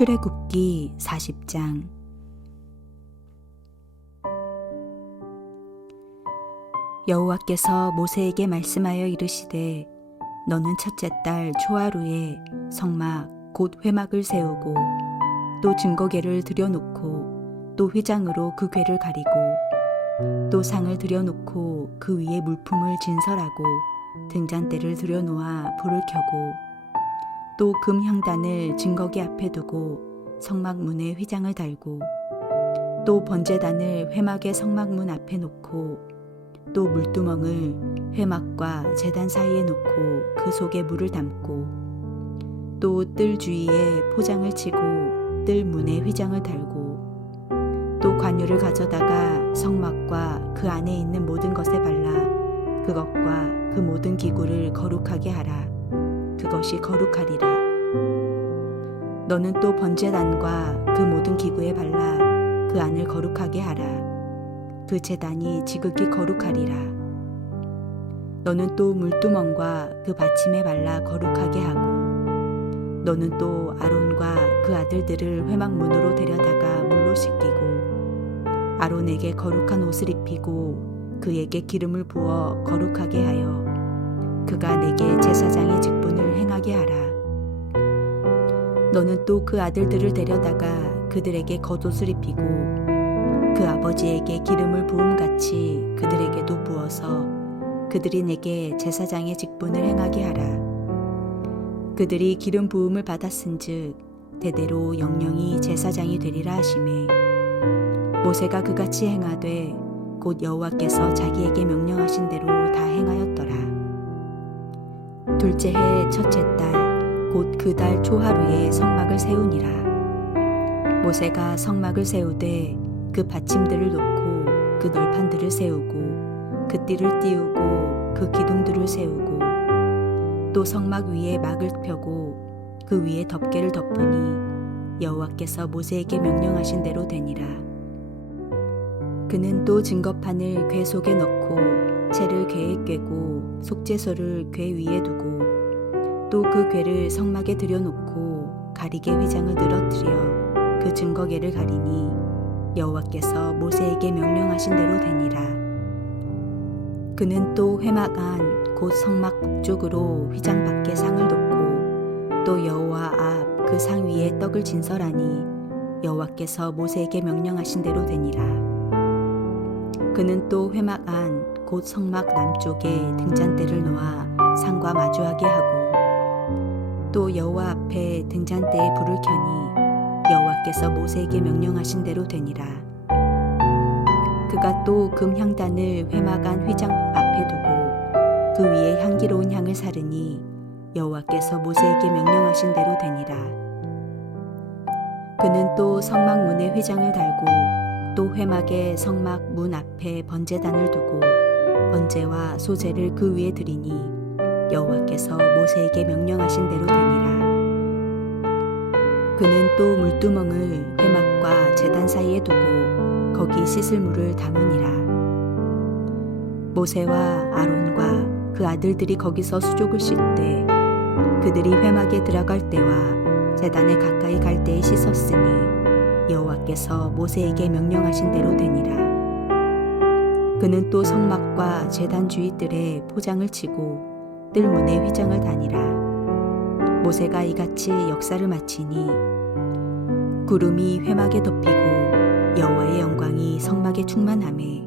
출애굽기 40장. 여호와께서 모세에게 말씀하여 이르시되 너는 첫째 달 초하루에 성막 곧 회막을 세우고 또 증거궤를 들여놓고 또 휘장으로 그 궤를 가리고 또 상을 들여놓고 그 위에 물품을 진설하고 등잔대를 들여놓아 불을 켜고 또 금 향단을 증거궤 앞에 두고 성막문에 휘장을 달고 또 번제단을 회막의 성막문 앞에 놓고 또 물두멍을 회막과 제단 사이에 놓고 그 속에 물을 담고 또 뜰 주위에 포장을 치고 뜰 문에 휘장을 달고 또 관유를 가져다가 성막과 그 안에 있는 모든 것에 발라 그것과 그 모든 기구를 거룩하게 하라. 그것이 거룩하리라. 너는 또 번제단과 그 모든 기구에 발라 그 안을 거룩하게 하라. 그 제단이 지극히 거룩하리라. 너는 또 물두멍과 그 받침에 발라 거룩하게 하고 너는 또 아론과 그 아들들을 회막문으로 데려다가 물로 씻기고 아론에게 거룩한 옷을 입히고 그에게 기름을 부어 거룩하게 하여 그가 내게 제사장의 직분을 행하게 하라. 너는 또 그 아들들을 데려다가 그들에게 겉옷을 입히고 그 아버지에게 기름을 부음같이 그들에게도 부어서 그들이 내게 제사장의 직분을 행하게 하라. 그들이 기름 부음을 받았은즉 대대로 영영이 제사장이 되리라 하시매 모세가 그같이 행하되 곧 여호와께서 자기에게 명령하신 대로 다 행하였더라. 둘째 해 첫째 달 곧 그 달 초하루에 성막을 세우니라. 모세가 성막을 세우되 그 받침들을 놓고 그 널판들을 세우고 그 띠를 띄우고 그 기둥들을 세우고 또 성막 위에 막을 펴고 그 위에 덮개를 덮으니 여호와께서 모세에게 명령하신 대로 되니라. 그는 또 증거판을 궤 속에 넣고 채를 궤에 꿰고 속죄소를 궤 위에 두고 또 그 궤를 성막에 들여놓고 가리개 휘장을 늘어뜨려 그 증거궤를 가리니 여호와께서 모세에게 명령하신 대로 되니라. 그는 또 회막 안 곧 성막 북쪽으로 휘장 밖에 상을 놓고 또 여호와 앞 그 상 위에 떡을 진설하니 여호와께서 모세에게 명령하신 대로 되니라. 그는 또 회막 안 곧 성막 남쪽에 등잔대를 놓아 상과 마주하게 하고 또 여호와 앞에 등잔대에 불을 켜니 여호와께서 모세에게 명령하신 대로 되니라. 그가 또 금 향단을 회막 안 휘장 앞에 두고 그 위에 향기로운 향을 사르니 여호와께서 모세에게 명령하신 대로 되니라. 그는 또 성막 문에 휘장을 달고 또 회막의 성막 문 앞에 번제단을 두고 번제와 소제를 그 위에 드리니 여호와께서 모세에게 명령하신 대로 되니라. 그는 또 물두멍을 회막과 제단 사이에 두고 거기 씻을 물을 담으니라. 모세와 아론과 그 아들들이 거기서 수족을 씻되 그들이 회막에 들어갈 때와 제단에 가까이 갈 때에 씻었으니 여호와께서 모세에게 명령하신 대로 되니라. 그는 또 성막과 제단 주위 뜰에 포장을 치고 뜰 문에 휘장을 다니라. 모세가 이같이 역사를 마치니 구름이 회막에 덮이고 여호와의 영광이 성막에 충만하매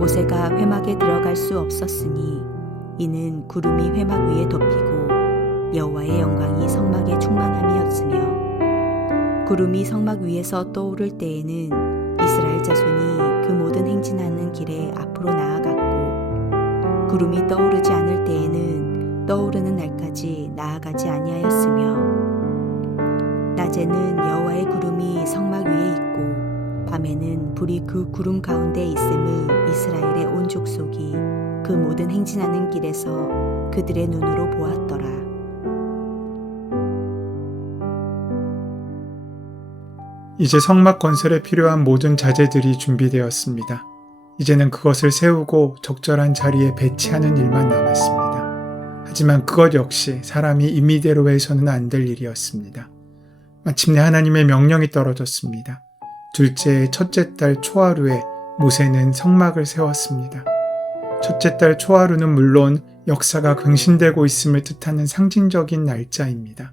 모세가 회막에 들어갈 수 없었으니 이는 구름이 회막 위에 덮이고 여호와의 영광이 성막에 충만함이었으며 구름이 성막 위에서 떠오를 때에는 이스라엘 자손이 그 모든 행진하는 길에 앞으로 나아갔고 구름이 떠오르지 않을 때에는 떠오르는 날까지 나아가지 아니하였으며 낮에는 여호와의 구름이 성막 위에 있고 밤에는 불이 그 구름 가운데 있음을 이스라엘의 온 족속이 그 모든 행진하는 길에서 그들의 눈으로 보았더라. 이제 성막 건설에 필요한 모든 자재들이 준비되었습니다. 이제는 그것을 세우고 적절한 자리에 배치하는 일만 남았습니다. 하지만 그것 역시 사람이 임의대로 해서는 안 될 일이었습니다. 마침내 하나님의 명령이 떨어졌습니다. 둘째, 첫째 달 초하루에 모세는 성막을 세웠습니다. 첫째 달 초하루는 물론 역사가 갱신되고 있음을 뜻하는 상징적인 날짜입니다.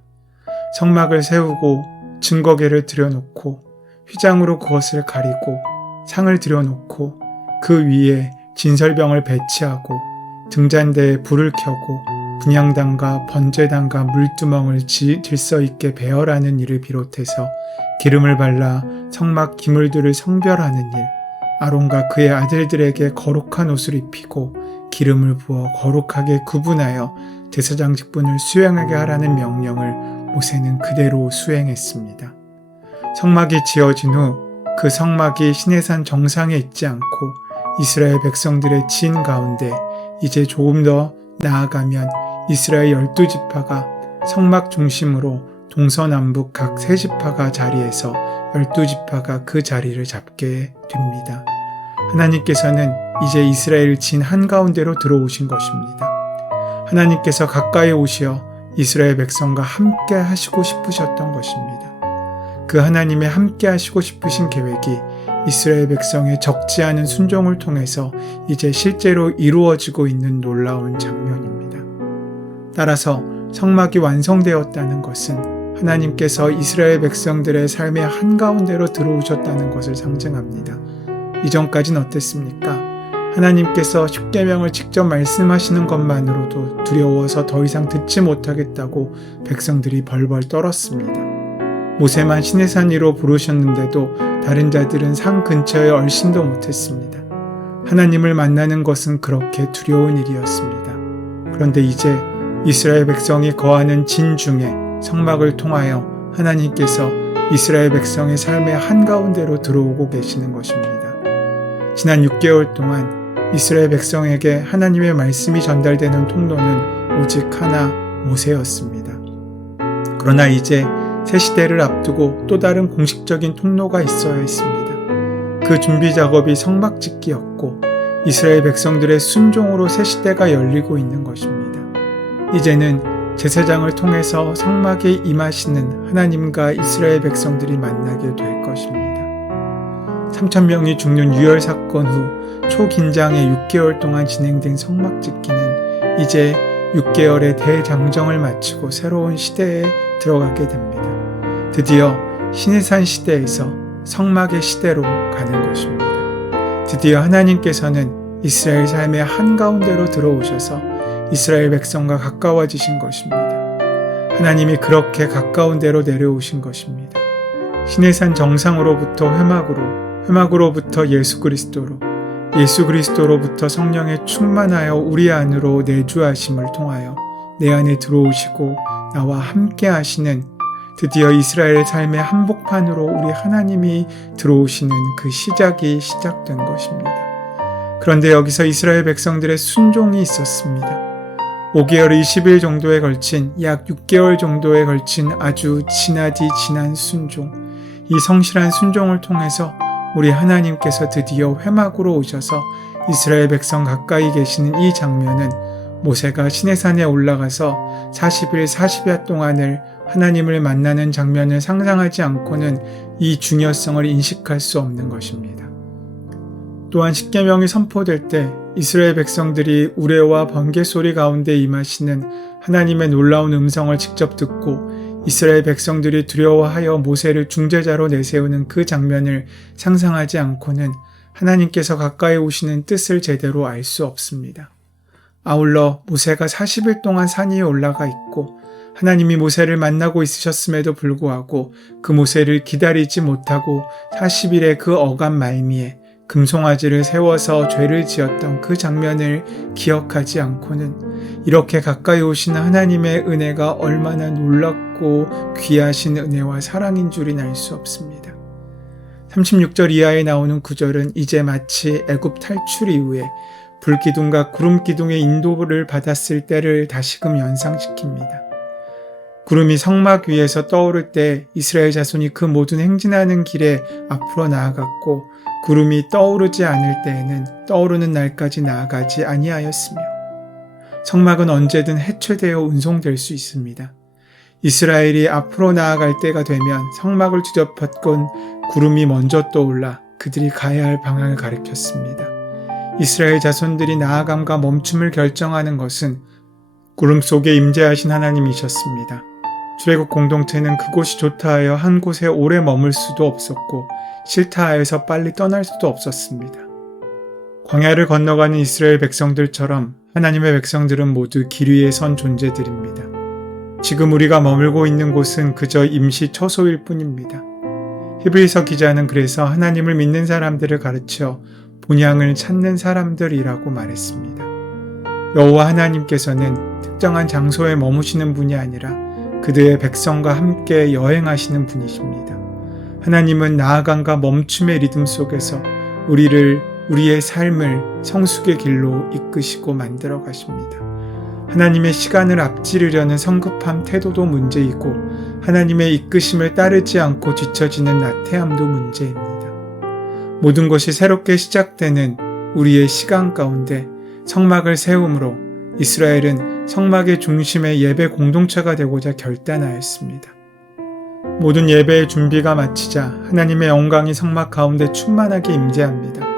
성막을 세우고 증거궤를 들여놓고 휘장으로 그것을 가리고 상을 들여놓고 그 위에 진설병을 배치하고 등잔대에 불을 켜고 분향단과 번제단과 물두멍을 질서 있게 배열하는 일을 비롯해서 기름을 발라 성막 기물들을 성별하는 일, 아론과 그의 아들들에게 거룩한 옷을 입히고 기름을 부어 거룩하게 구분하여 제사장 직분을 수행하게 하라는 명령을 모세는 그대로 수행했습니다. 성막이 지어진 후 그 성막이 시내산 정상에 있지 않고 이스라엘 백성들의 진 가운데 이제 조금 더 나아가면 이스라엘 12지파가 성막 중심으로 동서남북 각 3지파가 자리에서 12지파가 그 자리를 잡게 됩니다. 하나님께서는 이제 이스라엘 진 한가운데로 들어오신 것입니다. 하나님께서 가까이 오시어 이스라엘 백성과 함께 하시고 싶으셨던 것입니다. 그 하나님의 함께 하시고 싶으신 계획이 이스라엘 백성의 적지 않은 순종을 통해서 이제 실제로 이루어지고 있는 놀라운 장면입니다. 따라서 성막이 완성되었다는 것은 하나님께서 이스라엘 백성들의 삶의 한가운데로 들어오셨다는 것을 상징합니다. 이전까지는 어땠습니까? 하나님께서 십계명을 직접 말씀하시는 것만으로도 두려워서 더 이상 듣지 못하겠다고 백성들이 벌벌 떨었습니다. 모세만 시내산 위로 부르셨는데도 다른 자들은 산 근처에 얼씬도 못했습니다. 하나님을 만나는 것은 그렇게 두려운 일이었습니다. 그런데 이제 이스라엘 백성이 거하는 진 중에 성막을 통하여 하나님께서 이스라엘 백성의 삶의 한가운데로 들어오고 계시는 것입니다. 지난 6개월 동안 이스라엘 백성에게 하나님의 말씀이 전달되는 통로는 오직 하나, 모세였습니다. 그러나 이제 새 시대를 앞두고 또 다른 공식적인 통로가 있어야 했습니다. 그 준비 작업이 성막 짓기였고 이스라엘 백성들의 순종으로 새 시대가 열리고 있는 것입니다. 이제는 제사장을 통해서 성막에 임하시는 하나님과 이스라엘 백성들이 만나게 될 것입니다. 3,000명이 죽는 유혈 사건 후 초긴장의 6개월 동안 진행된 성막 짓기는 이제 6개월의 대장정을 마치고 새로운 시대에 들어가게 됩니다. 드디어 시내산 시대에서 성막의 시대로 가는 것입니다. 드디어 하나님께서는 이스라엘 삶의 한가운데로 들어오셔서 이스라엘 백성과 가까워지신 것입니다. 하나님이 그렇게 가까운 데로 내려오신 것입니다. 시내산 정상으로부터 회막으로부터 예수 그리스도로부터 성령에 충만하여 우리 안으로 내주하심을 통하여 내 안에 들어오시고 나와 함께 하시는 드디어 이스라엘의 삶의 한복판으로 우리 하나님이 들어오시는 그 시작이 시작된 것입니다. 그런데 여기서 이스라엘 백성들의 순종이 있었습니다. 5개월 20일 정도에 걸친 약 6개월 정도에 걸친 아주 지나디 지난 순종, 이 성실한 순종을 통해서 우리 하나님께서 드디어 회막으로 오셔서 이스라엘 백성 가까이 계시는 이 장면은 모세가 시내산에 올라가서 40일 40야 동안을 하나님을 만나는 장면을 상상하지 않고는 이 중요성을 인식할 수 없는 것입니다. 또한 십계명이 선포될 때 이스라엘 백성들이 우레와 번개 소리 가운데 임하시는 하나님의 놀라운 음성을 직접 듣고 이스라엘 백성들이 두려워하여 모세를 중재자로 내세우는 그 장면을 상상하지 않고는 하나님께서 가까이 오시는 뜻을 제대로 알 수 없습니다. 아울러 모세가 40일 동안 산 위에 올라가 있고 하나님이 모세를 만나고 있으셨음에도 불구하고 그 모세를 기다리지 못하고 40일의 그 어간 말미에 금송아지를 세워서 죄를 지었던 그 장면을 기억하지 않고는 이렇게 가까이 오시는 하나님의 은혜가 얼마나 놀랍고 귀하신 은혜와 사랑인 줄이 알 수 없습니다. 36절 이하에 나오는 구절은 이제 마치 애굽 탈출 이후에 불기둥과 구름기둥의 인도를 받았을 때를 다시금 연상시킵니다. 구름이 성막 위에서 떠오를 때 이스라엘 자손이 그 모든 행진하는 길에 앞으로 나아갔고 구름이 떠오르지 않을 때에는 떠오르는 날까지 나아가지 아니하였으며 성막은 언제든 해체되어 운송될 수 있습니다. 이스라엘이 앞으로 나아갈 때가 되면 성막을 뒤덮었건 구름이 먼저 떠올라 그들이 가야 할 방향을 가리켰습니다. 이스라엘 자손들이 나아감과 멈춤을 결정하는 것은 구름 속에 임재하신 하나님이셨습니다. 출애굽 공동체는 그곳이 좋다 하여 한 곳에 오래 머물 수도 없었고 싫다 하여서 빨리 떠날 수도 없었습니다. 광야를 건너가는 이스라엘 백성들처럼 하나님의 백성들은 모두 길 위에 선 존재들입니다. 지금 우리가 머물고 있는 곳은 그저 임시 처소일 뿐입니다. 히브리서 기자는 그래서 하나님을 믿는 사람들을 가르쳐 본향을 찾는 사람들이라고 말했습니다. 여호와 하나님께서는 특정한 장소에 머무시는 분이 아니라 그들의 백성과 함께 여행하시는 분이십니다. 하나님은 나아감과 멈춤의 리듬 속에서 우리의 삶을 성숙의 길로 이끄시고 만들어 가십니다. 하나님의 시간을 앞지르려는 성급한 태도도 문제이고 하나님의 이끄심을 따르지 않고 뒤처지는 나태함도 문제입니다. 모든 것이 새롭게 시작되는 우리의 시간 가운데 성막을 세움으로 이스라엘은 성막의 중심에 예배 공동체가 되고자 결단하였습니다. 모든 예배의 준비가 마치자 하나님의 영광이 성막 가운데 충만하게 임재합니다.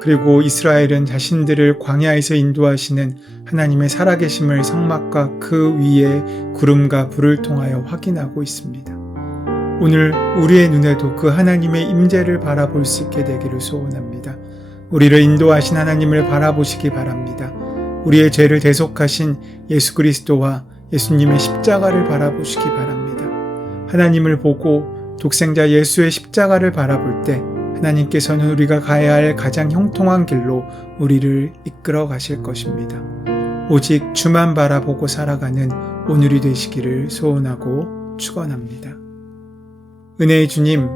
그리고 이스라엘은 자신들을 광야에서 인도하시는 하나님의 살아계심을 성막과 그 위에 구름과 불을 통하여 확인하고 있습니다. 오늘 우리의 눈에도 그 하나님의 임재를 바라볼 수 있게 되기를 소원합니다. 우리를 인도하신 하나님을 바라보시기 바랍니다. 우리의 죄를 대속하신 예수 그리스도와 예수님의 십자가를 바라보시기 바랍니다. 하나님을 보고 독생자 예수의 십자가를 바라볼 때 하나님께서는 우리가 가야 할 가장 형통한 길로 우리를 이끌어 가실 것입니다. 오직 주만 바라보고 살아가는 오늘이 되시기를 소원하고 축원합니다. 은혜의 주님,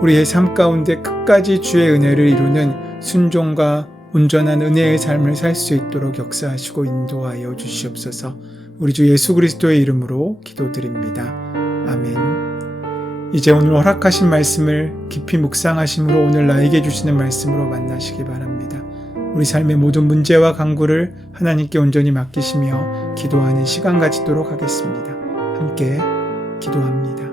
우리의 삶 가운데 끝까지 주의 은혜를 이루는 순종과 온전한 은혜의 삶을 살 수 있도록 역사하시고 인도하여 주시옵소서. 우리 주 예수 그리스도의 이름으로 기도드립니다. 아멘. 이제 오늘 허락하신 말씀을 깊이 묵상하심으로 오늘 나에게 주시는 말씀으로 만나시기 바랍니다. 우리 삶의 모든 문제와 간구를 하나님께 온전히 맡기시며 기도하는 시간 가지도록 하겠습니다. 함께 기도합니다.